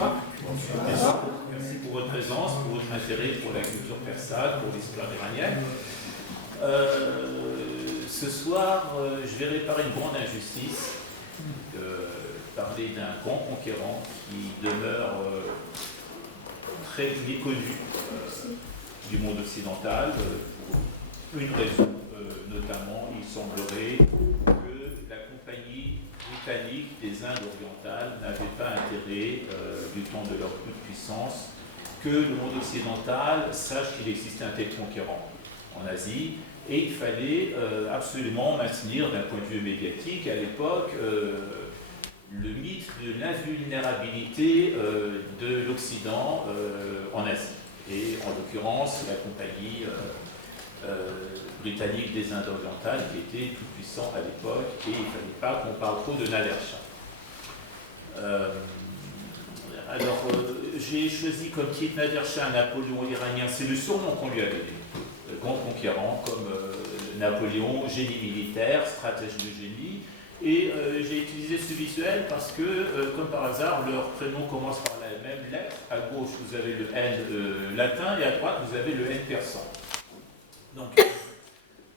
Bonsoir. Merci pour votre présence, pour votre intérêt pour la culture persane, pour l'histoire iranienne. Ce soir, je vais réparer une grande injustice, parler d'un grand conquérant qui demeure très méconnu du monde occidental, pour une raison, notamment, il semblerait que la compagnie britannique des Indes orientales n'avait pas intérêt, du temps de leur puissance, que le monde occidental sache qu'il existait un tel conquérant en Asie, et il fallait absolument maintenir, d'un point de vue médiatique, à l'époque, le mythe de l'invulnérabilité de l'Occident en Asie. Et en l'occurrence, la compagnie britannique des Indes orientales qui était tout puissant à l'époque, et il ne fallait pas qu'on parle trop de Nader Shah. J'ai choisi comme titre Nader Shah, Napoléon iranien, c'est le surnom qu'on lui avait donné, grand conquérant, comme Napoléon, génie militaire, stratège de génie. Et j'ai utilisé ce visuel parce que, comme par hasard, leur prénom commence par la même lettre. À gauche, vous avez le N latin, et à droite, vous avez le N persan. Donc,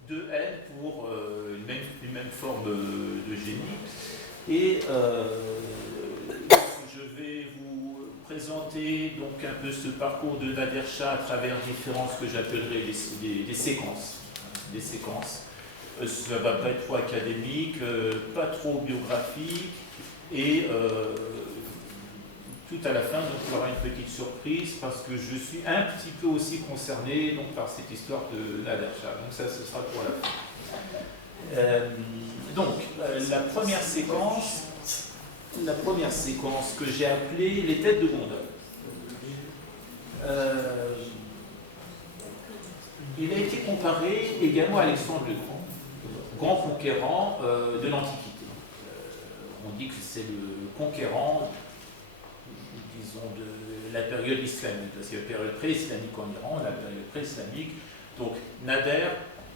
deux N pour une même forme de génie. Et je vais vous présenter donc un peu ce parcours de Nader Shah à travers différents, ce que j'appellerais des séquences. Des séquences. Ça ne va pas être trop académique, pas trop biographique, et tout à la fin, donc, il y aura une petite surprise, parce que je suis un petit peu aussi concerné donc, par cette histoire de Nader Shah. Donc ça, ce sera pour la fin. La première séquence que j'ai appelée les têtes de gondole. Il a été comparé également à Alexandre le Grand conquérant de l'Antiquité. On dit que c'est le conquérant, disons, de la période islamique, parce qu'il y a la période pré-islamique en Iran, la période pré-islamique. Donc Nader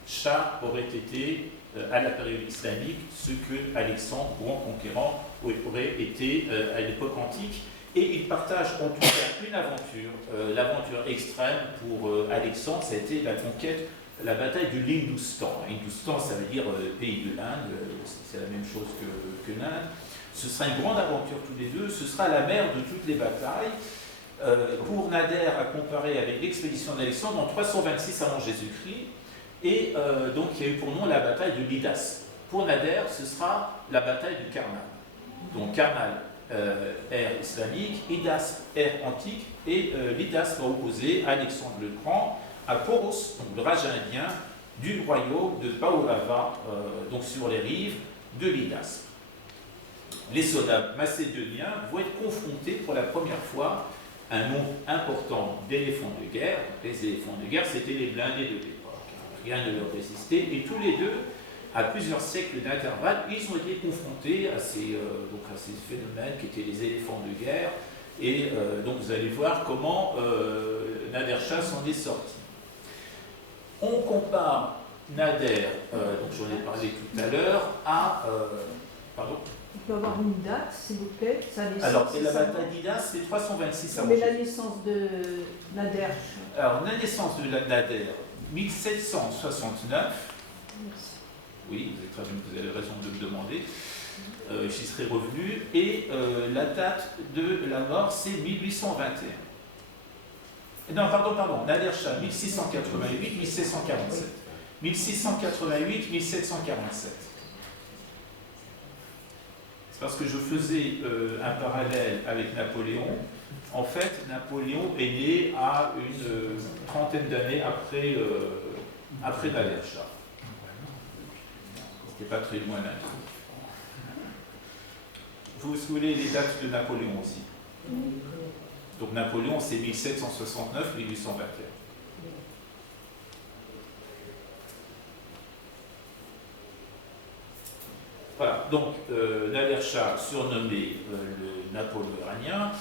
Shah aurait été, à la période islamique, ce que Alexandre, grand conquérant, aurait été à l'époque antique. Et il partage en tout cas une aventure, l'aventure extrême pour Alexandre, ça a été la conquête, la bataille de l'Hindustan. Hindustan, ça veut dire pays de l'Inde, c'est la même chose que l'Inde. Ce sera une grande aventure tous les deux, ce sera la mère de toutes les batailles. Pour Nader, à comparer avec l'expédition d'Alexandre en 326 avant Jésus-Christ, et donc il y a eu pour nom la bataille de Lidas. Pour Nader, ce sera la bataille du Karnal. Donc Karnal, ère islamique, Lidas, ère antique, et Lidas va opposer Alexandre le Grand à Poros, donc le Raja indien du royaume de Paurava, donc sur les rives de Lidas. Les soldats macédoniens vont être confrontés pour la première fois à un nombre important d'éléphants de guerre. Les éléphants de guerre, c'était les blindés de l'époque. Rien ne leur résistait, et tous les deux, à plusieurs siècles d'intervalle, ils ont été confrontés à ces phénomènes qui étaient les éléphants de guerre. Et donc vous allez voir comment Nader Shah s'en est sorti. On compare Nader, donc j'en ai parlé tout à l'heure, à... pardon. Il peut avoir une date, s'il vous plaît. Alors, la bataille d'Idas, c'est 326 avant. Mais la naissance de Nader Shah. Alors, la naissance de Nader, 1769. Merci. Oui, vous avez raison de me demander. J'y serai revenu. Et la date de la mort, c'est 1821. Non, pardon, Nader Shah, 1688, 1747. 1688, 1747. C'est parce que je faisais un parallèle avec Napoléon. En fait, Napoléon est né à une trentaine d'années après Nader Shah. C'était pas très loin l'un. Vous voulez les dates de Napoléon aussi. Donc Napoléon, c'est 1769-1821. Voilà, donc Nader Shah, surnommé le Napoléon iranien,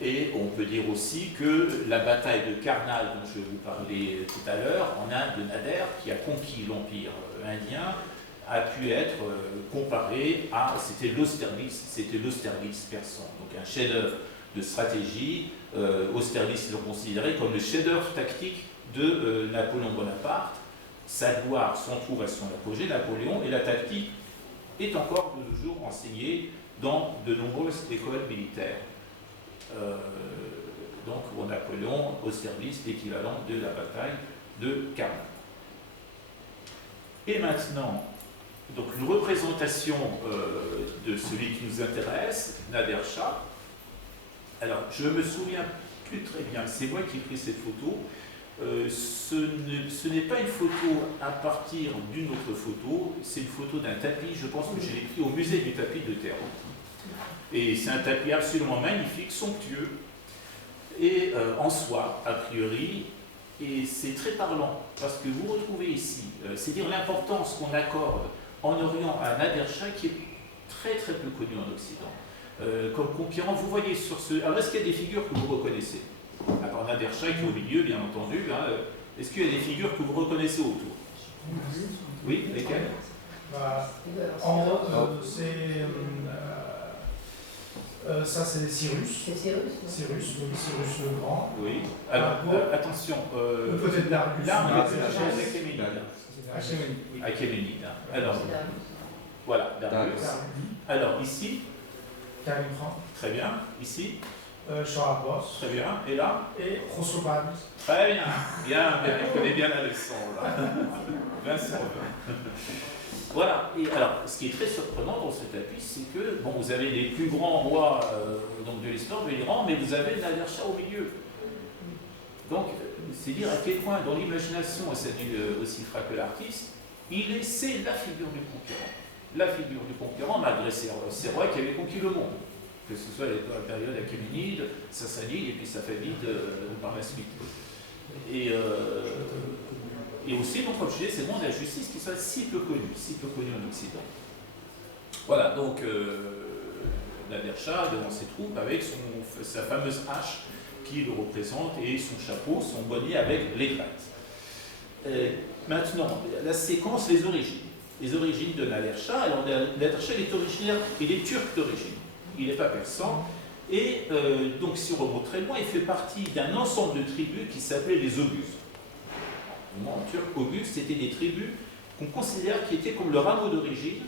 et on peut dire aussi que la bataille de Karnal, dont je vous parlais tout à l'heure, en Inde de Nader, qui a conquis l'Empire indien, a pu être comparée à, c'était l'Austerlitz persan, donc un chef-d'œuvre de stratégie. Austerlitz le considérait comme le chef-d'œuvre tactique de Napoléon Bonaparte. Sa gloire s'en trouve à son apogée, Napoléon, et la tactique est encore de nos jours enseignée dans de nombreuses écoles militaires. Donc pour Napoléon, Austerlitz, l'équivalent de la bataille de Karnak. Et maintenant, donc une représentation de celui qui nous intéresse, Nader Shah. Alors, je me souviens plus très bien, c'est moi qui ai pris cette photo. Ce n'est pas une photo à partir d'une autre photo, c'est une photo d'un tapis, je pense que je l'ai pris au musée du tapis de Téhéran. Et c'est un tapis absolument magnifique, somptueux, et en soie, a priori, et c'est très parlant, parce que vous retrouvez ici, c'est dire l'importance qu'on accorde en Orient à Nader Shah, qui est très très peu connu en Occident. Comme conquérant, vous voyez sur ce... Alors est-ce qu'il y a des figures que vous reconnaissez? À part Nader Shah qui est au milieu, bien entendu, hein, est-ce qu'il y a des figures que vous reconnaissez autour? Oui, lesquelles? En haut, ça c'est Cyrus. C'est Cyrus. Cyrus, oui, Cyrus le Grand. Oui. Alors, attention. Peut-être Darius. L'arbre, c'est Achéménide. Achéménide. Alors, voilà, Darius. Alors, ici, Kalimkhan. très bien. Ici, Shah Abbas. très bien. Et là? Et Khosrow. Très bien. Bien, il connaît bien la leçon, là. Vincent. Voilà. Et alors, ce qui est très surprenant dans ce tapis, c'est que, bon, vous avez les plus grands rois donc de l'histoire de l'Iran, mais vous avez Nader Shah au milieu. Donc, c'est dire à quel point, dans l'imagination, et ça dit aussi frappe l'artiste, c'est la figure du conquérant. La figure du conquérant, malgré ces rois qui avaient conquis le monde, que ce soit la période achéménide, sassanide et puis safanide par la suite. Et aussi, donc, comme je disais, c'est le monde de la justice qui soit si peu connu en Occident. Voilà, donc Nader Shah devant ses troupes avec sa fameuse hache qui le représente et son chapeau, son bonnet avec l'aigrette. Maintenant, la séquence, les origines. Les origines de Nader Shah. Alors, Nader Shah, il est turc d'origine. Il n'est pas persan. Et donc, si on remonte très loin, il fait partie d'un ensemble de tribus qui s'appelait les Oghuz. En turc, Oghuz, c'était des tribus qu'on considère qui étaient comme le rameau d'origine,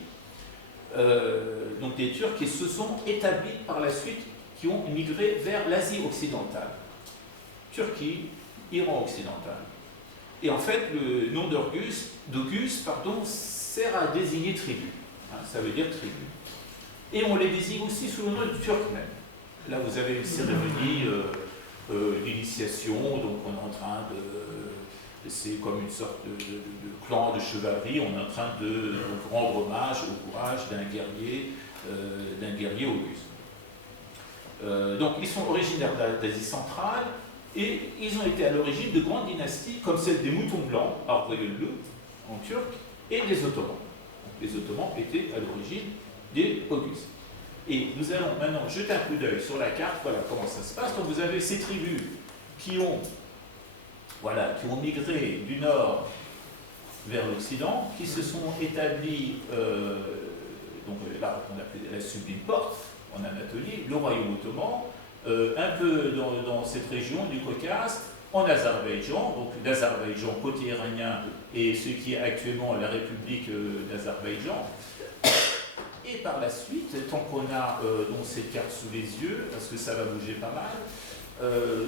donc des Turcs qui se sont établis par la suite, qui ont migré vers l'Asie occidentale. Turquie, Iran occidental. Et en fait, le nom d'Oghuz, sert à désigner tribu. Hein, ça veut dire tribu. Et on les désigne aussi sous le nom de Turkmène. Là, vous avez une cérémonie d'initiation, donc on est en train de... C'est comme une sorte de clan de chevalerie, on est en train de rendre hommage au courage d'un guerrier Auguste. Donc ils sont originaires d'Asie centrale et ils ont été à l'origine de grandes dynasties comme celle des Moutons Blancs, Argoyunlu en turc, et des Ottomans. Donc, les Ottomans étaient à l'origine des Augustes. Et nous allons maintenant jeter un coup d'œil sur la carte, voilà comment ça se passe. Donc vous avez ces tribus qui ont migré du nord vers l'Occident, qui se sont établis, donc là on appelait la Sublime Porte, en Anatolie, le royaume ottoman, un peu dans cette région du Caucase, en Azerbaïdjan, donc l'Azerbaïdjan côté iranien et ce qui est actuellement la République d'Azerbaïdjan. Et par la suite, tant qu'on a donc cette carte sous les yeux, parce que ça va bouger pas mal,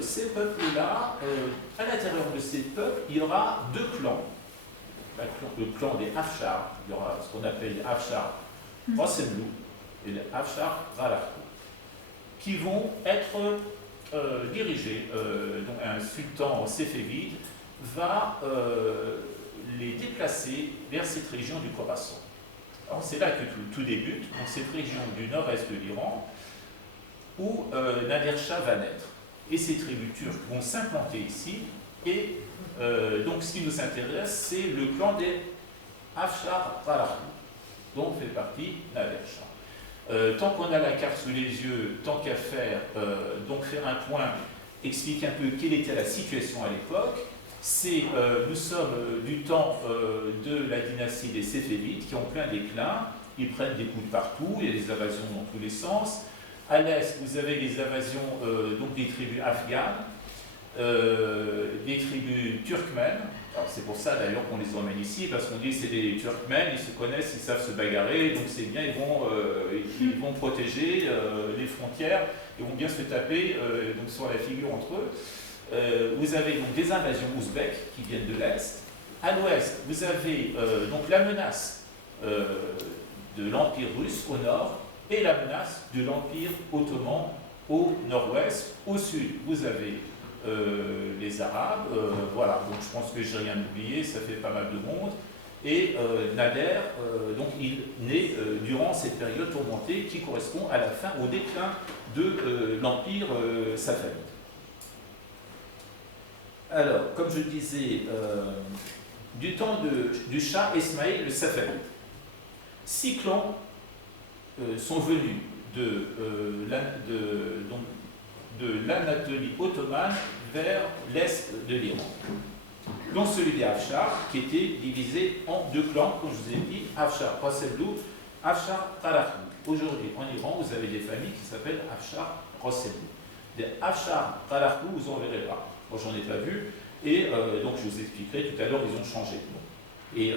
ces peuples-là, à l'intérieur de ces peuples, il y aura deux clans. Le clan des Afshar, il y aura ce qu'on appelle les Afshar Rasemlou et les Afshar Ralafou, qui vont être dirigés. Donc un sultan séfévide va les déplacer vers cette région du Khorasan. Alors c'est là que tout débute, dans cette région du nord-est de l'Iran, où Nader Shah va naître. Et ces tribus turques vont s'implanter ici, et donc ce qui nous intéresse, c'est le clan des Afshar Ralafou, dont fait partie Nader Shah. Tant qu'on a la carte sous les yeux, tant qu'à faire, donc faire un point, expliquer un peu quelle était la situation à l'époque. Nous sommes du temps de la dynastie des Séfévides qui ont plein déclin, ils prennent des coups de partout, il y a des invasions dans tous les sens. À l'est, vous avez les invasions donc des tribus afghanes, des tribus turkmènes. Alors c'est pour ça d'ailleurs qu'on les emmène ici, parce qu'on dit que c'est des Turkmènes, ils se connaissent, ils savent se bagarrer, donc c'est bien, ils vont protéger les frontières, ils vont bien se taper donc sur la figure entre eux. Vous avez donc des invasions ouzbèques qui viennent de l'Est. À l'Ouest, vous avez donc la menace de l'Empire russe au nord et la menace de l'Empire ottoman au nord-ouest. Au sud, vous avez les Arabes, voilà, donc je pense que j'ai rien oublié, ça fait pas mal de monde. Et Nader, donc il naît durant cette période tourmentée qui correspond à la fin, au déclin de l'Empire safavide. Alors, comme je le disais, du temps du Shah Ismaïl le Safavide, 6 clans sont venus de l'Anatolie ottomane vers l'est de l'Iran. Dont celui des Afshar, qui était divisé en 2 clans, comme je vous ai dit, Afshar Rossebdou, Afshar Tarakhlou. Aujourd'hui, en Iran, vous avez des familles qui s'appellent Afshar Rossebdou. Des Afshar Tarakhlou, vous en verrez pas. Moi, j'en ai pas vu. Et donc, je vous expliquerai tout à l'heure, ils ont changé de nom. Et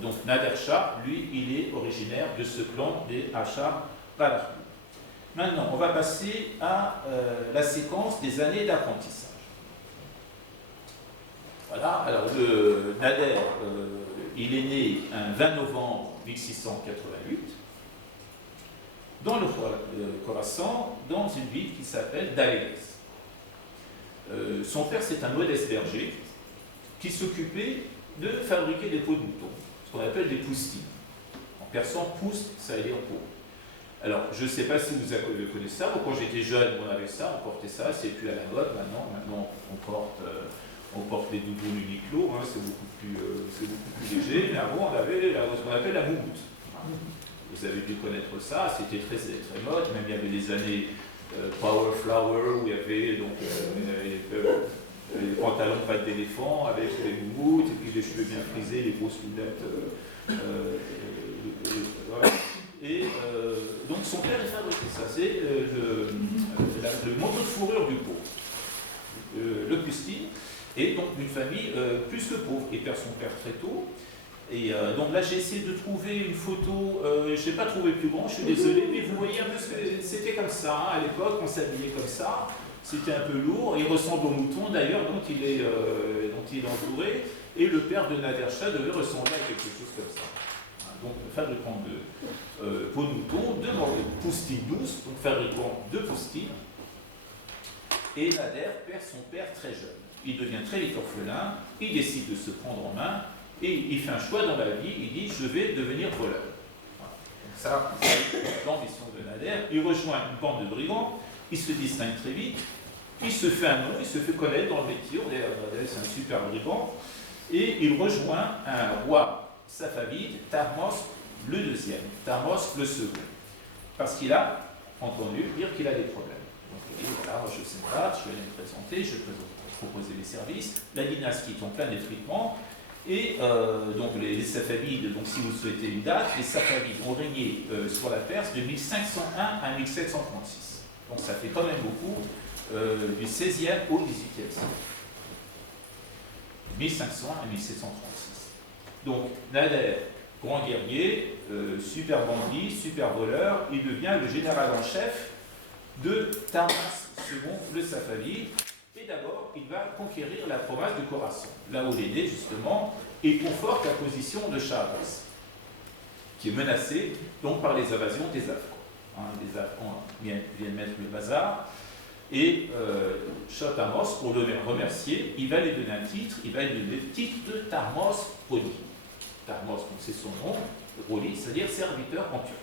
donc, Nader Shah, lui, il est originaire de ce clan des Afshar Tarakhlou. Maintenant, on va passer à la séquence des années d'apprentissage. Voilà, alors Nader, il est né un 20 novembre 1688 dans le Khorasan, dans une ville qui s'appelle Dalélès. Son père, c'est un modeste berger qui s'occupait de fabriquer des peaux de mouton, ce qu'on appelle des poustines. En persan, poust, ça veut dire peau. Alors, je ne sais pas si vous connaissez ça. Quand j'étais jeune, on avait ça, on portait ça, c'est plus à la mode maintenant on porte les doudounes Uniqlo, hein, c'est beaucoup plus léger, mais avant on avait ce qu'on appelle la moumoute. Vous avez dû connaître ça, c'était très mode, même il y avait des années Power Flower, où il y avait donc les pantalons pattes d'éléphant avec les moumoutes, et puis les cheveux bien frisés, les grosses lunettes. Voilà. Et donc son père il fabriquait ça, c'est le manteau de fourrure du pauvre, le pustine, et donc une famille plus que pauvre. Il perd son père très tôt. Et donc là j'ai essayé de trouver une photo, je n'ai pas trouvé plus grand, je suis désolé, mais vous voyez un peu ce que c'était comme ça, hein, à l'époque on s'habillait comme ça, c'était un peu lourd, il ressemble au mouton d'ailleurs dont il est entouré, et le père de Nader Shah devait ressembler à quelque chose comme ça. Donc fabricant de peau de mouton, de poustines douces, donc fabricant de poustines, et Nader perd son père très jeune. Il devient très vite orphelin, il décide de se prendre en main, et il fait un choix dans la vie, il dit « je vais devenir voleur ». Voilà. Donc ça, c'est l'ambition de Nader. Il rejoint une bande de brigands, il se distingue très vite, il se fait un nom, il se fait connaître dans le métier, Nader c'est un super brigand, et il rejoint un roi safavide, Tahmasp le deuxième, Tahmasp le second, parce qu'il a entendu dire qu'il a des problèmes. Donc il dit « voilà, je sais pas, je vais me présenter, je vais proposer les services ». La dynastie est en plein effritement. Et donc les Safavides, donc si vous souhaitez une date, les Safavides ont régné sur la Perse de 1501 à 1736. Donc ça fait quand même beaucoup, du 16e au 18e siècle. 1501 à 1736. Donc Nader, grand guerrier, super bandit, super voleur, il devient le général en chef de Tahmasp II le Safavide. Et d'abord, il va conquérir la province du Khorasan, là où il est né justement, et il conforte la position de Shah Abbas, qui est menacé donc par les invasions des Afghans. Les Afghans viennent mettre le bazar, et Shah Tahmasp, pour le remercier, il va lui donner un titre, il va lui donner le titre de Tahmasp Roli. Tahmasp, c'est son nom, Roli, c'est-à-dire serviteur en turc.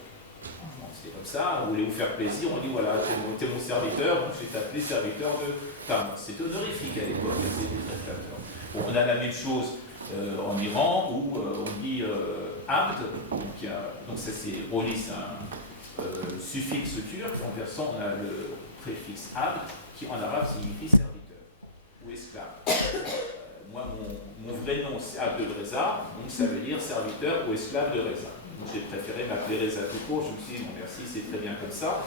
C'est comme ça, on voulait vous faire plaisir, on dit voilà, t'es mon serviteur, donc je vais t'appeler serviteur de Tahmasp. C'est honorifique à l'époque, c'était très flatteur. Bon, on a la même chose en Iran où on dit abd, donc ça c'est Roli, c'est un suffixe turc, en versant on a le préfixe abd qui en arabe signifie serviteur ou esclave. Moi mon vrai nom c'est Abd el Reza, donc ça veut dire serviteur ou esclave de Reza. J'ai préféré m'appeler Reza tout court. Je me suis dit, non merci, c'est très bien comme ça.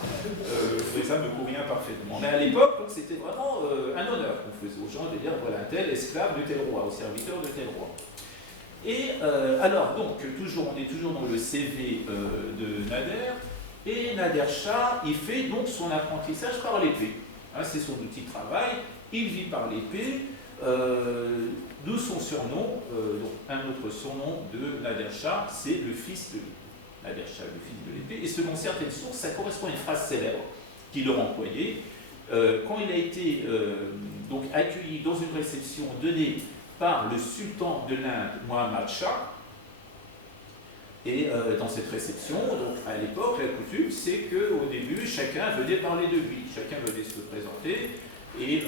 Reza me convient parfaitement. Mais à l'époque, c'était vraiment un honneur qu'on faisait aux gens de dire, voilà, un tel esclave de tel roi, au serviteur de tel roi. Et alors, donc, on est toujours dans le CV de Nader. Et Nader Shah, il fait donc son apprentissage par l'épée. Hein, c'est son outil de travail. Il vit par l'épée. D'où son surnom, donc un autre surnom de Nader Shah, c'est le fils de l'épée. Nader Shah, le fils de l'épée. Et selon certaines sources, ça correspond à une phrase célèbre qu'il leur employait quand il a été donc accueilli dans une réception donnée par le sultan de l'Inde, Muhammad Shah. Et dans cette réception, donc à l'époque, la coutume, c'est qu'au début, chacun venait parler de lui, chacun venait se présenter, et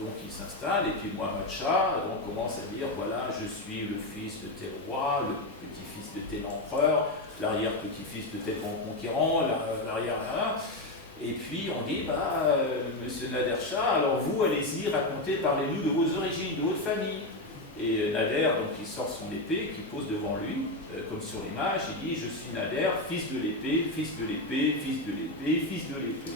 donc il s'installe, et puis Muhammad Shah donc, commence à dire, voilà, je suis le fils de tel roi, le petit-fils de tel empereur, l'arrière-petit-fils de tel grand conquérant, l'arrière... Et puis on dit, monsieur Nader Shah, alors vous, allez-y, racontez, parlez-nous de vos origines, de votre famille. Et Nader, donc il sort son épée, qui pose devant lui, comme sur l'image, il dit, je suis Nader, fils de l'épée, fils de l'épée, fils de l'épée, fils de l'épée.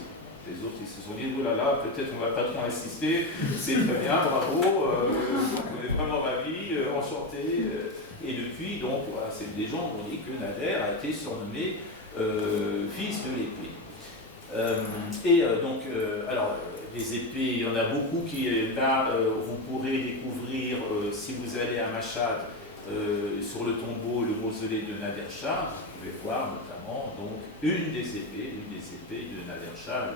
Les autres, ils se sont dit, oh là là, peut-être on va pas trop insister, c'est très bien, bravo, donc on est vraiment ravis, enchantés. Et depuis, donc, voilà, c'est des gens qui ont dit que Nader a été surnommé fils de l'épée. Alors, les épées, il y en a beaucoup qui, là, vous pourrez découvrir, si vous allez à Mashhad, sur le tombeau, le mausolée de Nader Shah, vous pouvez voir notamment donc, une des épées de Nader Shah,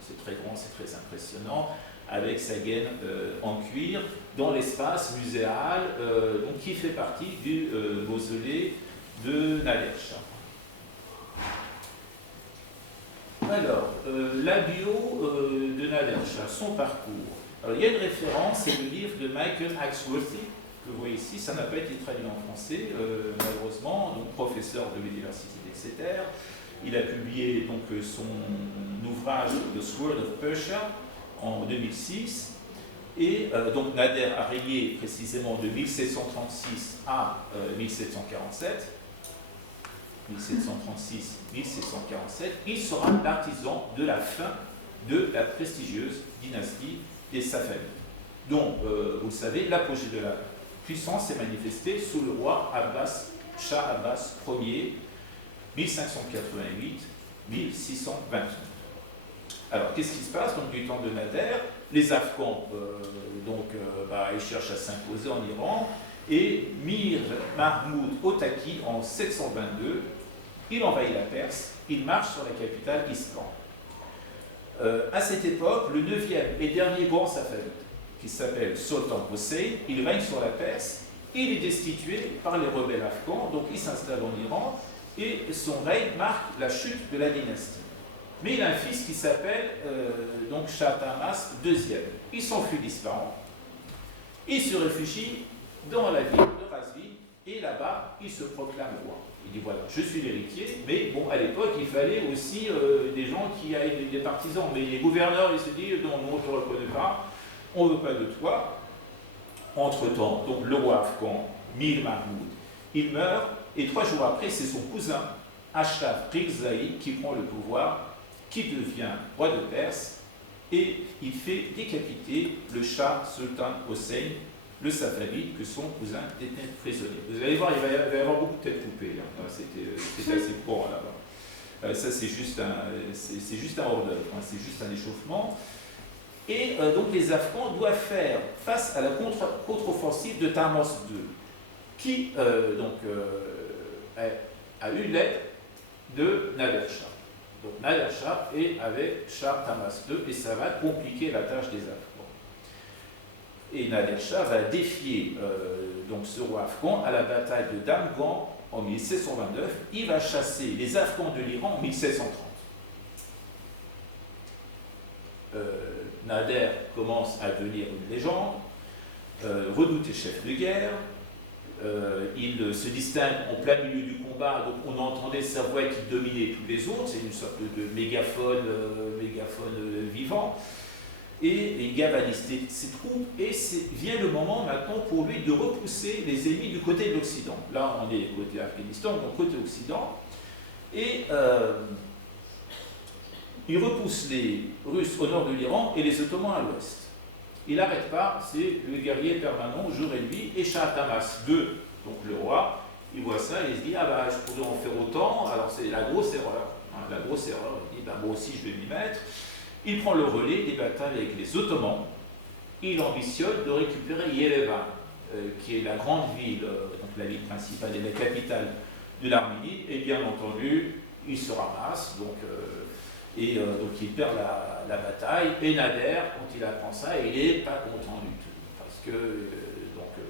c'est très grand, c'est très impressionnant, avec sa gaine en cuir, dans l'espace muséal, donc, qui fait partie du mausolée de Nader Shah. Alors, la bio de Nader Shah, son parcours. Alors, il y a une référence, c'est le livre de Michael Axworthy, que vous voyez ici, ça n'a pas été traduit en français, malheureusement, donc professeur de l'université d'Exeter. Il a publié donc, son ouvrage The Sword of Persia en 2006. Et donc Nader a régné précisément de 1736 à 1747. 1736-1747, il sera l'artisan de la fin de la prestigieuse dynastie des Safavides. Donc, vous le savez, l'apogée de la puissance s'est manifestée sous le roi Abbas, Shah Abbas Ier, 1588-1629. Alors, qu'est-ce qui se passe donc, du temps de Nader? Les Afghans, ils cherchent à s'imposer en Iran, et Mir Mahmoud Otaki, en 722, il envahit la Perse, il marche sur la capitale Isfahan. À cette époque, le 9e et dernier grand safavide, qui s'appelle Sultan Hussein, il règne sur la Perse, il est destitué par les rebelles afghans, donc il s'installe en Iran, et son règne marque la chute de la dynastie. Mais il a un fils qui s'appelle donc Shah Tahmasp II. Il s'enfuit d'Isfahan, il se réfugie dans la ville de Razvin, et là-bas, il se proclame roi. Il dit, voilà, je suis l'héritier, mais bon, à l'époque, il fallait aussi des gens qui aillent des partisans. Mais les gouverneurs, ils se disent, non, on ne te reconnaît pas, on ne veut pas de toi. Entre-temps, donc le roi afghan, Mir Mahmoud, il meurt, et 3 jours après, c'est son cousin, Ashraf Rizai, qui prend le pouvoir, qui devient roi de Perse, et il fait décapiter le Shah Sultan Hussein, le Safavide, que son cousin détenait prisonnier. Vous allez voir, il va y avoir beaucoup de têtes coupées. Hein. C'était assez court là-bas. Ça, c'est juste un hors-d'œuvre, hein. C'est juste un échauffement. Et donc, les Afghans doivent faire face à la contre-offensive de Tahmasp II, qui a eu l'aide de Nader Shah. Donc, Nader Shah est avec Shah Tahmasp II, et ça va compliquer la tâche des Afghans. Et Nader Shah va défier donc ce roi afghan à la bataille de Damghan en 1729. Il va chasser les Afghans de l'Iran en 1730. Nader commence à devenir une légende, redouté chef de guerre. Il se distingue en plein milieu du combat, donc on entendait sa voix qui dominait tous les autres. C'est une sorte de mégaphone vivant. et il galvanise ses troupes, et vient le moment maintenant pour lui de repousser les ennemis du côté de l'Occident. Là, on est côté Afghanistan, donc côté Occident, et il repousse les Russes au nord de l'Iran et les Ottomans à l'ouest. Il n'arrête pas, c'est le guerrier permanent, jour et nuit, et Shah Tahmasp II, donc le roi, il voit ça et il se dit, ah bah je pourrais en faire autant, alors c'est la grosse erreur, la grosse erreur, il dit, bah moi aussi je vais m'y mettre. Il prend le relais des batailles avec les Ottomans, il ambitionne de récupérer Yerevan, qui est la grande ville, donc la ville principale et la capitale de l'Arménie, et bien entendu, il se ramasse, donc il perd la bataille, et Nader, quand il apprend ça, il n'est pas content du tout, parce que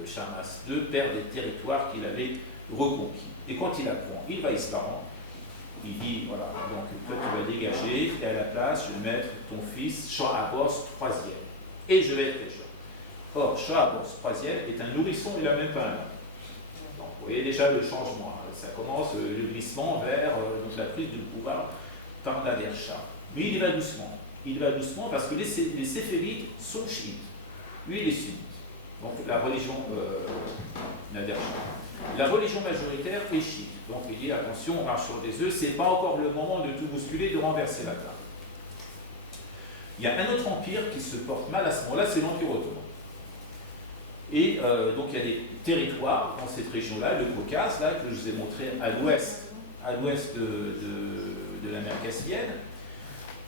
Shah Tahmasp II perd des territoires qu'il avait reconquis. Et quand il apprend, il va à Ispahan, il dit, voilà, donc toi tu vas dégager, et à la place, je vais mettre ton fils, Shah Abbas IIIe, et je vais être régent. Or, Shah Abbas IIIe est un nourrisson, il n'a même pas un an. Donc, vous voyez déjà le changement, ça commence le glissement vers la prise du pouvoir par Nader Shah. Mais il y va doucement parce que les Séférides sont chiites, lui il est sunnite. Donc la religion Nader Shah. La religion majoritaire est chiite. Donc il dit attention, on marche sur des œufs, c'est pas encore le moment de tout bousculer, de renverser la table. Il y a un autre empire qui se porte mal à ce moment-là, c'est l'Empire ottoman. Et donc il y a des territoires dans cette région-là, le Caucase, là, que je vous ai montré à l'ouest de la mer Caspienne,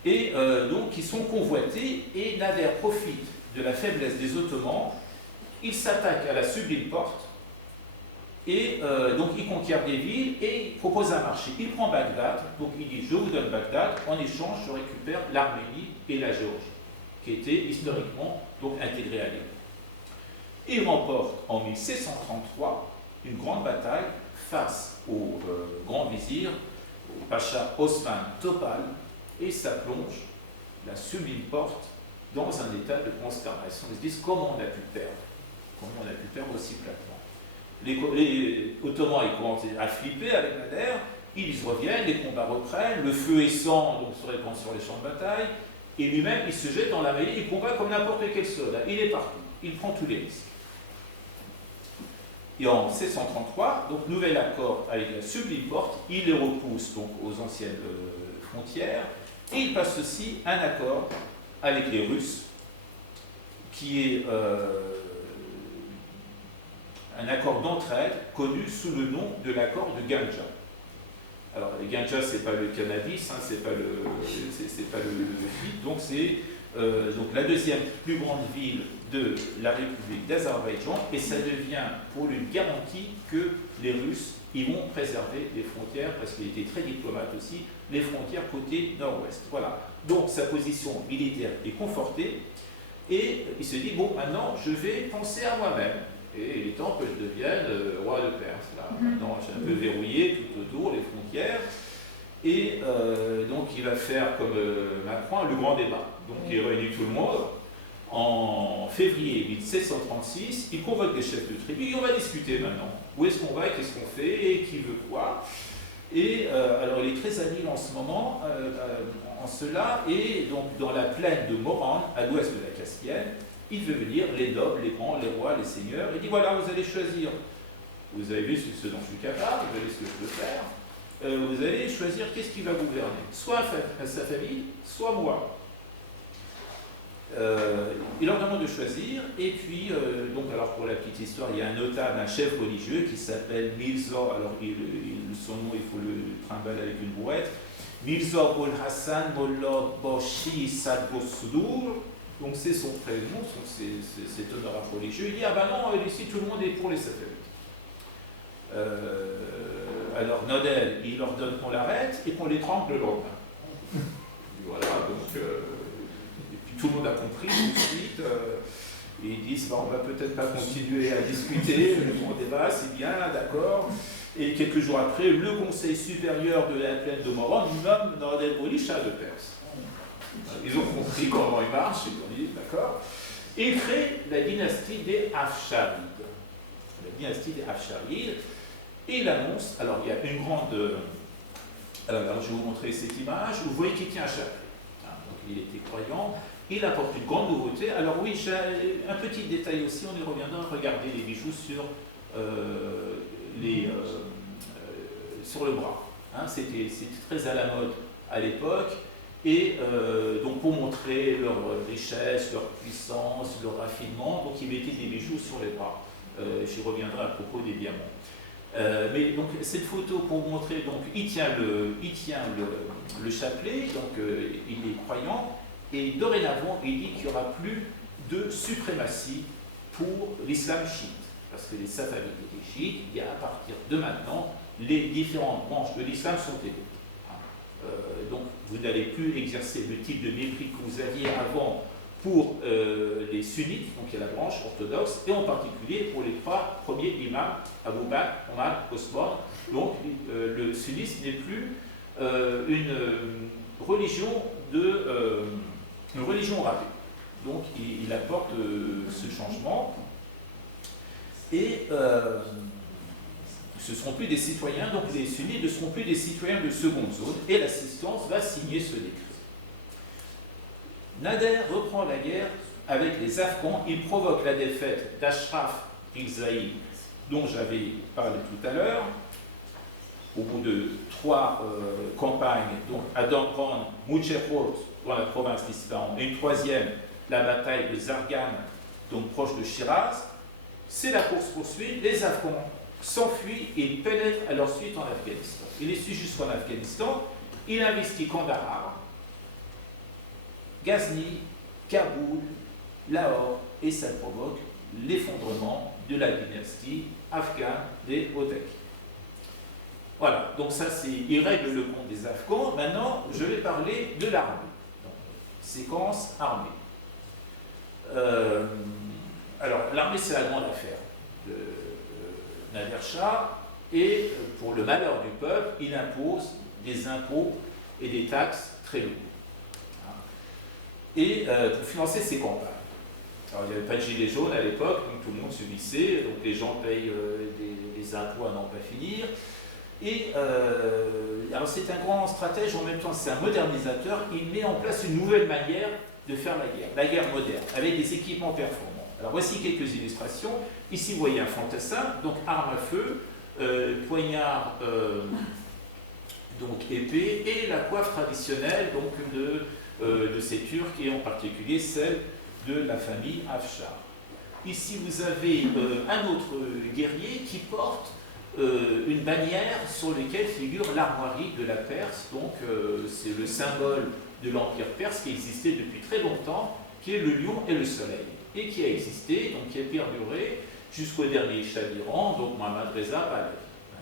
et donc qui sont convoités, et Nader profite de la faiblesse des Ottomans, il s'attaque à la sublime porte, et donc il conquiert des villes et il propose un marché. Il prend Bagdad, donc il dit je vous donne Bagdad, en échange je récupère l'Arménie et la Géorgie, qui étaient historiquement donc intégrées à l'Iran. Il remporte en 1633 une grande bataille face au grand vizir, au pacha Osman Topal, et ça plonge la sublime porte dans un état de consternation. Ils se disent comment on a pu perdre, aussi platement. Les Ottomans ils commencent à flipper avec Nader, ils reviennent, les combats reprennent, le feu et sang donc, se répand sur les champs de bataille, et lui-même il se jette dans la mêlée, il combat comme n'importe quel soldat, il est partout, il prend tous les risques. Et en 1633, donc nouvel accord avec la sublime porte, il les repousse donc aux anciennes frontières, et il passe aussi un accord avec les Russes, qui est un accord d'entraide connu sous le nom de l'accord de Ganja. Alors, les Ganja, ce n'est pas le cannabis, hein, c'est pas le feed, donc c'est donc la deuxième plus grande ville de la République d'Azerbaïdjan, et ça devient pour lui une garantie que les Russes ils vont préserver les frontières, parce qu'il était très diplomate aussi, les frontières côté nord-ouest. Voilà. Donc sa position militaire est confortée, et il se dit, bon, maintenant, je vais penser à moi-même. Et il est temps que je devienne roi de Perse. Là. Maintenant, j'ai un peu verrouillé tout autour, les frontières. Et donc, il va faire comme Macron, le grand débat. Donc, il réunit tout le monde. En février 1736, il convoque les chefs de tribu et on va discuter maintenant. Où est-ce qu'on va, qu'est-ce qu'on fait, et qui veut quoi. Et alors, il est très habile en ce moment, en cela, et donc dans la plaine de Moran, à l'ouest de la Caspienne, il veut venir les nobles, les grands, les rois, les seigneurs. Il dit voilà, vous allez choisir. Vous avez vu ce dont je suis capable, vous avez ce que je peux faire. Vous allez choisir qu'est-ce qui va gouverner. Soit sa famille, soit moi. Il leur demande de choisir. Et puis, donc, alors pour la petite histoire, il y a un notable, un chef religieux qui s'appelle Mirza. Alors, son nom, il faut le trimballer avec une brouette. Mirza Abul Hassan Mollah Bashi Sadbossour. Donc c'est son prénom, c'est honorable religieux. Il dit, ah ben non, ici tout le monde est pour les Safavides. Alors Nader, il leur donne qu'on l'arrête et qu'on l'étrangle le lendemain. Voilà, donc, et puis tout le monde a compris tout de suite. Et ils disent, bah, on va peut-être pas continuer à discuter, le bon débat, c'est bien, d'accord. Et quelques jours après, le Conseil supérieur de la plaine de Moran nomme Nader Boli Shah de Perse. Ils ont compris comment il marche, ils ont dit, d'accord. Et il crée la dynastie des Afsharides. La dynastie des Afsharides. Et il annonce, alors il y a une grande... Alors je vais vous montrer cette image. Vous voyez qu'il tient un chapelet. Donc il était croyant. il apporte une grande nouveauté. Alors oui, j'ai un petit détail aussi, on y reviendra, regardez les bijoux sur le bras. Hein, c'était très à la mode à l'époque, et donc pour montrer leur richesse, leur puissance, leur raffinement, donc ils mettaient des bijoux sur les bras. J'y reviendrai à propos des diamants. Mais donc cette photo pour montrer, donc il tient le chapelet, donc il est croyant, et dorénavant il dit qu'il n'y aura plus de suprématie pour l'islam chiite, parce que les safavides étaient chiites, il y a à partir de maintenant, les différentes branches de l'islam sont égales. Donc vous n'allez plus exercer le type de mépris que vous aviez avant pour les sunnites, donc il y a la branche orthodoxe, et en particulier pour les trois premiers imams, Abu Bakr, Omar, Osman. Donc le sunnisme n'est plus une religion rabée. Donc il apporte ce changement, et ce ne seront plus des citoyens, donc les sunnites ne seront plus des citoyens de seconde zone, et l'assistance va signer ce décret. Nader reprend la guerre avec les Afghans, il provoque la défaite d'Ashraf Ilzaï, dont j'avais parlé tout à l'heure, au bout de 3 campagnes, donc à Damran, Moucherot, dans la province d'Isfahan, et une troisième, la bataille de Zargan, donc proche de Shiraz. C'est la course-poursuite, les Afghans s'enfuient et ils pénètrent à leur suite en Afghanistan. Il les suit jusqu'en Afghanistan, il investit Kandahar, Ghazni, Kaboul, Lahore, et ça provoque l'effondrement de la dynastie afghane des Hotek. Voilà, donc ça c'est, il règle le compte des Afghans. Maintenant, je vais parler de l'armée. Séquence armée. Alors, l'armée c'est la grande affaire de Nader Shah, et pour le malheur du peuple, il impose des impôts et des taxes très lourds. Et pour financer ses campagnes. Alors, il n'y avait pas de gilet jaune à l'époque, donc tout le monde subissait, donc les gens payent des impôts à n'en pas finir. Et alors c'est un grand stratège, en même temps c'est un modernisateur, il met en place une nouvelle manière de faire la guerre moderne, avec des équipements performants. Alors voici quelques illustrations. Ici vous voyez un fantassin, donc arme à feu, poignard, donc épée, et la coiffe traditionnelle donc, de ces Turcs, et en particulier celle de la famille Afshar. Ici vous avez un autre guerrier qui porte une bannière sur laquelle figure l'armoirie de la Perse, donc c'est le symbole de l'Empire perse qui existait depuis très longtemps, qui est le lion et le soleil, et qui a existé, donc qui a perduré jusqu'au dernier Shah d'Iran, donc Mohammad Reza Pahlavi,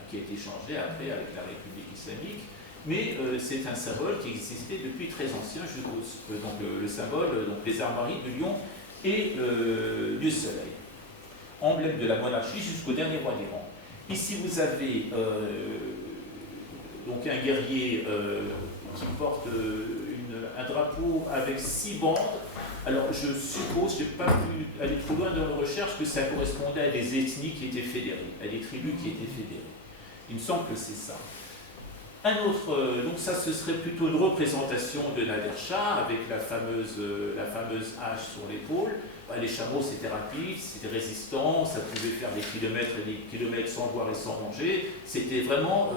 qui a été changé après avec la République islamique, mais c'est un symbole qui existait depuis très ancien, donc le symbole, donc les armoiries du lion et du soleil, emblème de la monarchie jusqu'au dernier roi d'Iran. Ici, vous avez donc un guerrier qui porte un drapeau avec 6 bandes. Alors, je suppose, je n'ai pas pu aller trop loin dans la recherche, que ça correspondait à des ethnies qui étaient fédérées, à des tribus qui étaient fédérées. Il me semble que c'est ça. Un autre, donc ça, ce serait plutôt une représentation de Nader Shah avec la fameuse hache sur l'épaule. Les chameaux, c'était rapide, c'était résistant, ça pouvait faire des kilomètres et des kilomètres sans boire et sans manger. C'était vraiment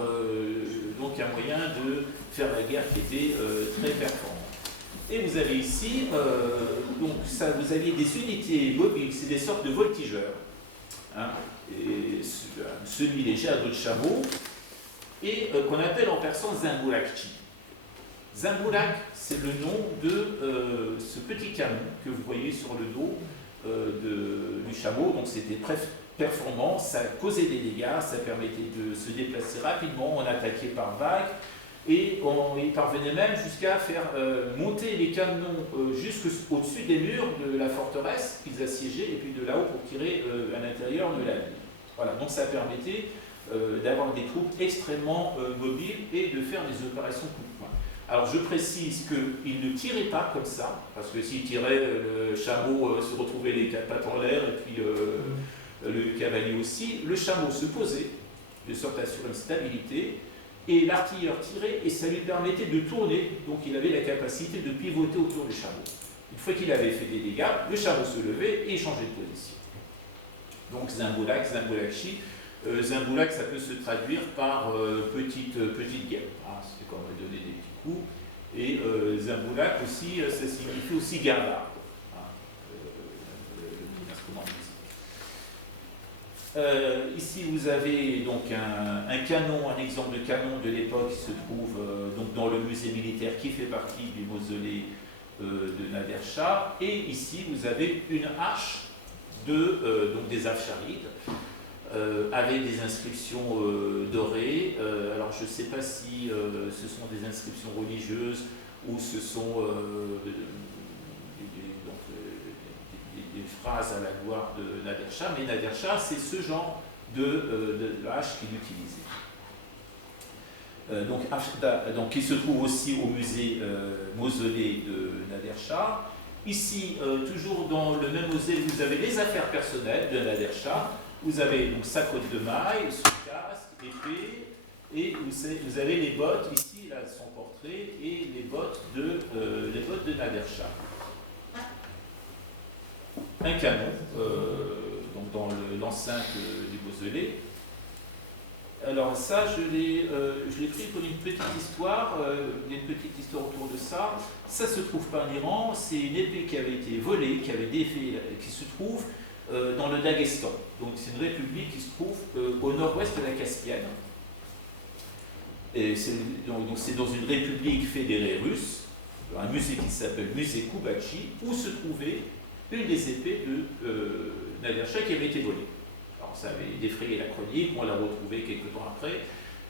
donc un moyen de faire la guerre qui était très performant. Et vous avez ici, donc ça, vous aviez des unités mobiles, c'est des sortes de voltigeurs, hein, et semi-légers à dos de chameau, et qu'on appelle en persan Zambourakchi. Zambourak, c'est le nom de ce petit canon que vous voyez sur le dos du chameau. Donc c'était très performant, ça causait des dégâts, ça permettait de se déplacer rapidement, on attaquait par vagues, et on y parvenait même jusqu'à faire monter les canons jusqu'au-dessus des murs de la forteresse qu'ils assiégeaient, et puis de là-haut pour tirer à l'intérieur de la ville. Voilà, donc ça permettait d'avoir des troupes extrêmement mobiles et de faire des opérations coup de poing. Alors je précise qu'il ne tirait pas comme ça, parce que s'il tirait, le chameau se retrouvait les 4 pattes en l'air, et puis le cavalier aussi. Le chameau se posait, de sorte à assurer une stabilité, et l'artilleur tirait, et ça lui permettait de tourner, donc il avait la capacité de pivoter autour du chameau. Une fois qu'il avait fait des dégâts, le chariot se levait et changeait de position. Donc Zimboulak, Zimboulakchi. Zimboulak, ça peut se traduire par petite guêpe. Ah, c'est comme donner des petits coups. Et Zimboulak aussi, ça signifie aussi garbard. L'instrument de musique. Ici, vous avez donc un canon, un exemple de canon de l'époque qui se trouve donc dans le musée militaire qui fait partie du mausolée de Nader Shah. Et ici, vous avez une hache donc des Afsharides avec des inscriptions dorées. Alors, je ne sais pas si ce sont des inscriptions religieuses ou ce sont des phrases à la gloire de Nader Shah, mais Nader Shah, c'est ce genre de hache qu'il utilisait. Donc, il se trouve aussi au musée mausolée de Nader Shah. Ici, toujours dans le même mausolée, vous avez les affaires personnelles de Nader Shah. Vous avez donc sa cotte de maille, son casque, épée, et vous avez les bottes, ici, là, son portrait, et les bottes de Nader Shah. Un canon, donc dans l'enceinte du mausolée. Alors ça, je l'ai pris pour une petite histoire, il y a une petite histoire autour de ça. Ça se trouve pas en Iran, c'est une épée qui avait été volée, qui se trouve dans le Daghestan. Donc c'est une république qui se trouve au nord-ouest de la Caspienne. Et donc c'est dans une république fédérée russe, un musée qui s'appelle Musée Koubachi, où se trouvait une des épées de Nader Shah qui avait été volée. Alors ça avait défrayé la chronique, on l'a retrouvée quelques temps après,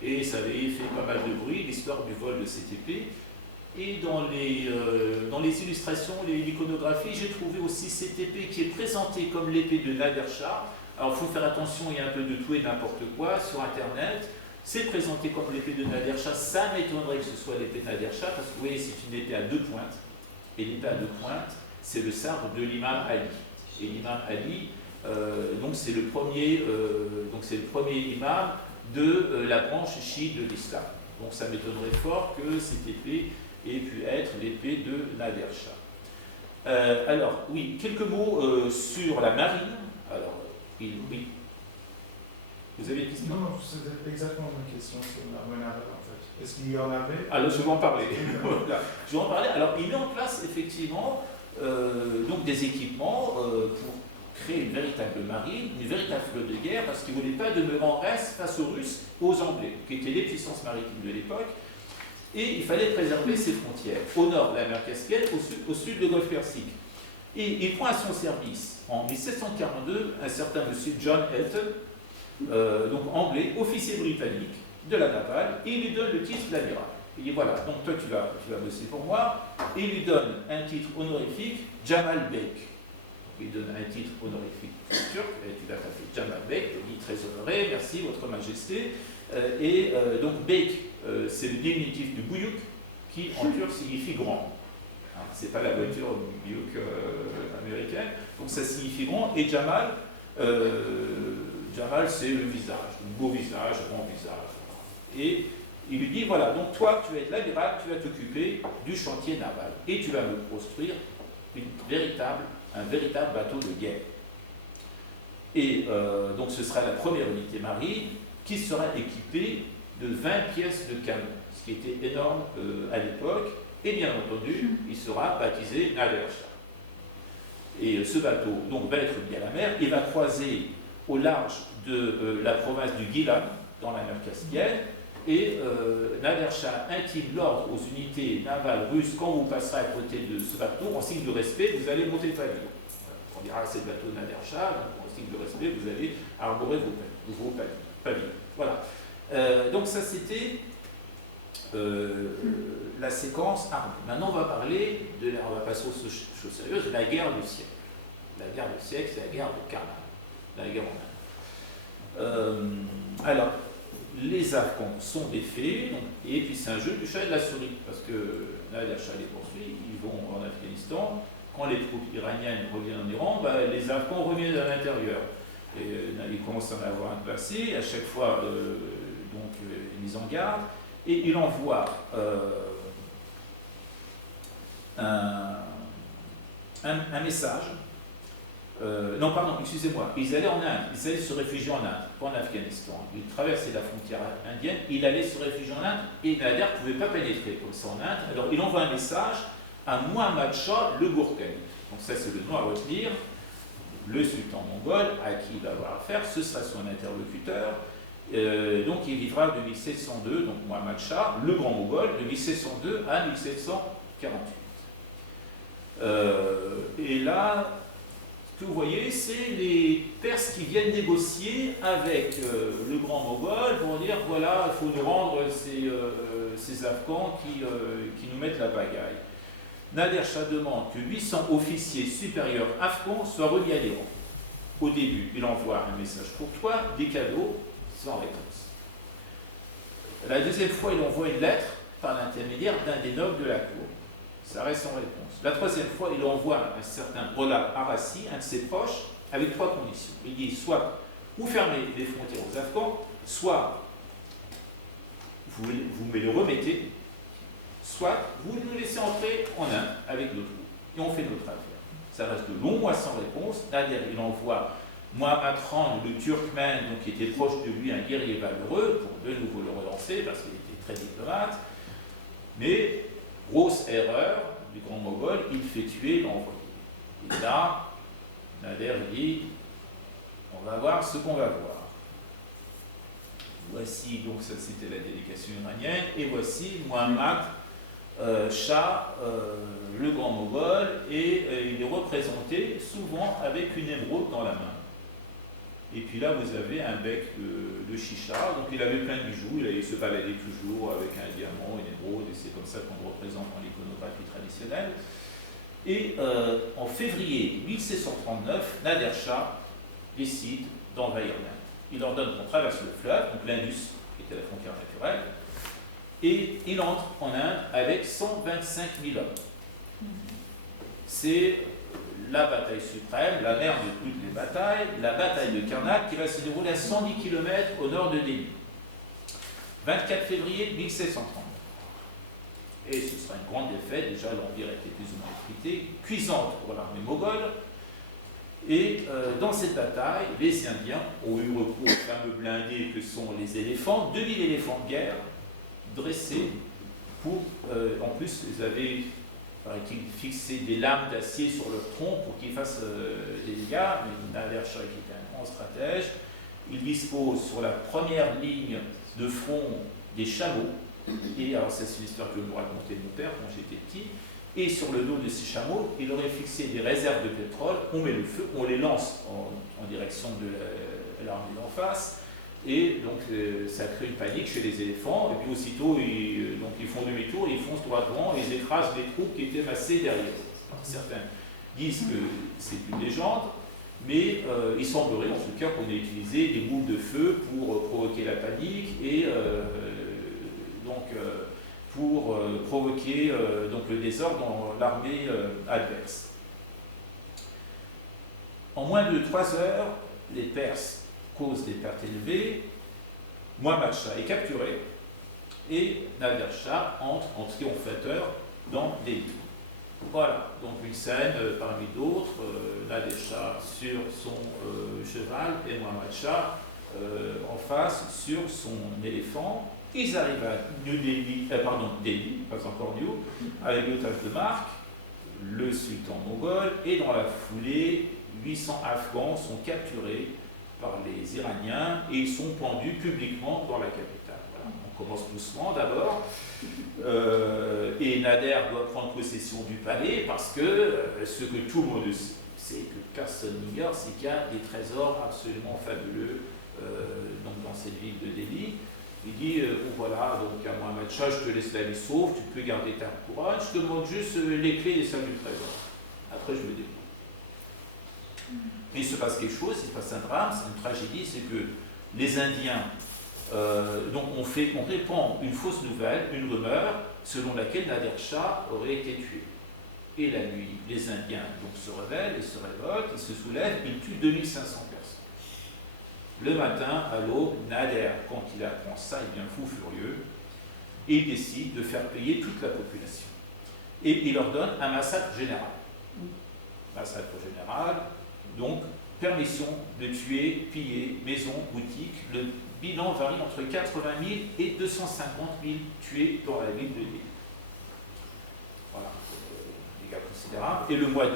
et ça avait fait pas mal de bruit, l'histoire du vol de cette épée. Et dans les illustrations, l'iconographie, j'ai trouvé aussi cette épée qui est présentée comme l'épée de Nader Shah. Alors il faut faire attention, il y a un peu de tout et n'importe quoi sur Internet. C'est présenté comme l'épée de Nader Shah, ça m'étonnerait que ce soit l'épée de Nader Shah, parce que vous voyez, c'est une épée à deux pointes, et l'épée à deux pointes, c'est le sabre de l'imam Ali. Et l'imam Ali, donc c'est le premier imam de la branche chiite de l'islam. Donc ça m'étonnerait fort que cette épée ait pu être l'épée de Nader Shah. Alors, oui, quelques mots sur la marine. Alors, oui. Vous avez une question? Non, c'était exactement ma question sur la marine en fait. Est-ce qu'il y en avait? Alors, je vais en parler. Voilà. Je vais en parler. Alors, il met en place effectivement donc des équipements pour créer une véritable marine, une véritable flotte de guerre, parce qu'il ne voulait pas demeurer en reste face aux Russes, aux Anglais, qui étaient les puissances maritimes de l'époque, et il fallait préserver ses frontières, au nord de la mer Caspienne, au sud du Golfe Persique. Et il prend à son service, en 1742, un certain monsieur John Elton, donc anglais, officier britannique de la navale, et il lui donne le titre d'amiral. Il dit voilà, donc toi tu vas bosser pour moi, et il lui donne un titre honorifique, Jamal Bek. Il donne un titre honorifique turc, et tu l'as tapé Jamal Bek, il dit très honoré, merci votre majesté. Donc Bek, c'est le diminutif du bouyouk, qui en turc signifie grand. Hein, c'est pas la voiture bouyouk américaine, donc ça signifie grand, et Jamal, c'est le visage, un beau visage, grand visage. Et il lui dit voilà, donc toi tu vas être l'amiral, tu vas t'occuper du chantier naval, et tu vas me construire un véritable bateau de guerre. Et donc ce sera la première unité marine qui sera équipée de 20 pièces de canon, ce qui était énorme à l'époque, et bien entendu, il sera baptisé Nader Shah. Et ce bateau donc, va être mis à la mer, il va croiser au large de la province du Gilan, dans la mer Caspienne, et Nader Shah intime l'ordre aux unités navales russes, quand vous passerez à côté de ce bateau, en signe de respect, vous allez monter le pavillon. On dira c'est le bateau de Nader Shah, donc en signe de respect, vous allez arborer vos pavillons. Voilà. Donc ça c'était la séquence armée. Maintenant on va passer aux choses sérieuses, de la guerre du siècle. La guerre du siècle, c'est la guerre de Karnak, la guerre en Inde. Alors, les Afghans sont défaits, et puis c'est un jeu du chat et de la souris, parce que Nader Shah les poursuit, ils vont en Afghanistan, quand les troupes iraniennes reviennent en Iran, les Afghans reviennent à l'intérieur. Et ils commencent à en avoir un passé, à chaque fois une mise en garde, et il envoie un message. Non, pardon, excusez-moi. Ils allaient en Inde, ils allaient se réfugier en Inde, pas en Afghanistan. Ils traversaient la frontière indienne, il allait se réfugier en Inde et Nader ne pouvait pas pénétrer comme ça en Inde. Alors il envoie un message à Muhammad Shah le Gourkani. Donc ça c'est le nom à retenir. Le sultan mongol à qui il va avoir affaire, ce sera son interlocuteur. Donc il vivra de 1702, donc Muhammad Shah, le grand mongol, de 1702 à 1748. Et là, ce que vous voyez, c'est les Perses qui viennent négocier avec le grand mongol pour dire voilà, il faut nous rendre ces Afghans qui nous mettent la pagaille. Nader Shah demande que 800 officiers supérieurs afghans soient remis à l'Iran. Au début, il envoie un message pour toi, des cadeaux, sans réponse. La deuxième fois, il envoie une lettre par l'intermédiaire d'un des nobles de la cour. Ça reste sans réponse. La troisième fois, il envoie un certain Bola Arassi, un de ses proches, avec 3 conditions. Il dit soit vous fermez les frontières aux Afghans, soit vous me les remettez, soit vous nous laissez entrer en Inde avec notre groupe. Et on fait notre affaire. Ça reste de longs mois sans réponse. Nader, il envoie Muhammad Khan, le Turkmène, donc, qui était proche de lui, un guerrier valeureux, pour de nouveau le relancer, parce qu'il était très diplomate. Mais, grosse erreur du grand Mogol, il fait tuer l'envoyé. Et là, Nader dit, on va voir ce qu'on va voir. Voici, donc ça c'était la délégation iranienne, et voici Muhammad Shah, le grand Mogol, et il est représenté souvent avec une émeraude dans la main. Et puis là, vous avez un bec de chicha, donc il avait plein de bijoux, il se baladait toujours avec un diamant, une émeraude, et c'est comme ça qu'on le représente dans l'iconographie traditionnelle. Et en février 1739, Nader Shah décide d'envahir l'Inde. Il ordonne qu'on traverse le fleuve, donc l'Indus, qui était la frontière naturelle, et il entre en Inde avec 125 000 hommes. C'est la bataille suprême, la mère de toutes les batailles, la bataille de Karnak, qui va se dérouler à 110 km au nord de Delhi. 24 février 1730. Et ce sera une grande défaite, déjà l'Empire était plus ou moins effrité, cuisante pour l'armée moghole. Et dans cette bataille, les Indiens ont eu recours aux fameux blindés que sont les éléphants, 2000 éléphants de guerre dressés pour, en plus, ils avaient, paraît-il, fixé des lames d'acier sur leur tronc pour qu'ils fassent des dégâts, mais Nader Shah, qui était un grand stratège, il dispose sur la première ligne de front des chameaux, et alors c'est une histoire que me racontait mon père quand j'étais petit, et sur le dos de ces chameaux, il aurait fixé des réserves de pétrole, on met le feu, on les lance en direction de l'armée d'en face, et donc ça crée une panique chez les éléphants, et puis aussitôt ils font demi-tour, ils foncent droit devant, et ils écrasent les troupes qui étaient massées derrière. Alors, certains disent que c'est une légende, mais il semblerait en tout cas qu'on ait utilisé des boules de feu pour provoquer la panique, et pour provoquer donc le désordre dans l'armée adverse. En moins de 3 heures, les Perses causent des pertes élevées, Muhammad Shah est capturé et Nader Shah entre en triomphateur dans Delhi. Voilà, donc une scène parmi d'autres, Nader Shah sur son cheval et Muhammad Shah en face sur son éléphant. Ils arrivent à Delhi, pas encore New, avec l'otage de marque, le sultan mongol, et dans la foulée, 800 Afghans sont capturés par les Iraniens et ils sont pendus publiquement dans la capitale. Voilà. On commence doucement d'abord, et Nader doit prendre possession du palais parce que ce que tout le monde sait, c'est que personne n'ignore, c'est qu'il y a des trésors absolument fabuleux donc dans cette ville de Delhi. Il dit, voilà, donc à Muhammad Shah, je te laisse la vie sauve, tu peux garder ta couronne, je te demande juste les clés et ça du trésor. Après, je me débrouille. Mais il se passe quelque chose, il se passe un drame, c'est une tragédie, c'est que les Indiens, donc on répand une fausse nouvelle, une rumeur, selon laquelle Nader Shah aurait été tué. Et la nuit, les Indiens donc, se rebellent et se révoltent, ils se soulèvent, ils tuent 2500 personnes. Le matin, à l'aube, Nader, quand il apprend ça, il devient fou furieux, et il décide de faire payer toute la population. Et il ordonne un massacre général. massacre général. Donc, permission de tuer, piller, maisons, boutiques. Le bilan varie entre 80 000 et 250 000 tués dans la ville de Lille. Voilà, dégâts considérables. Et le mois de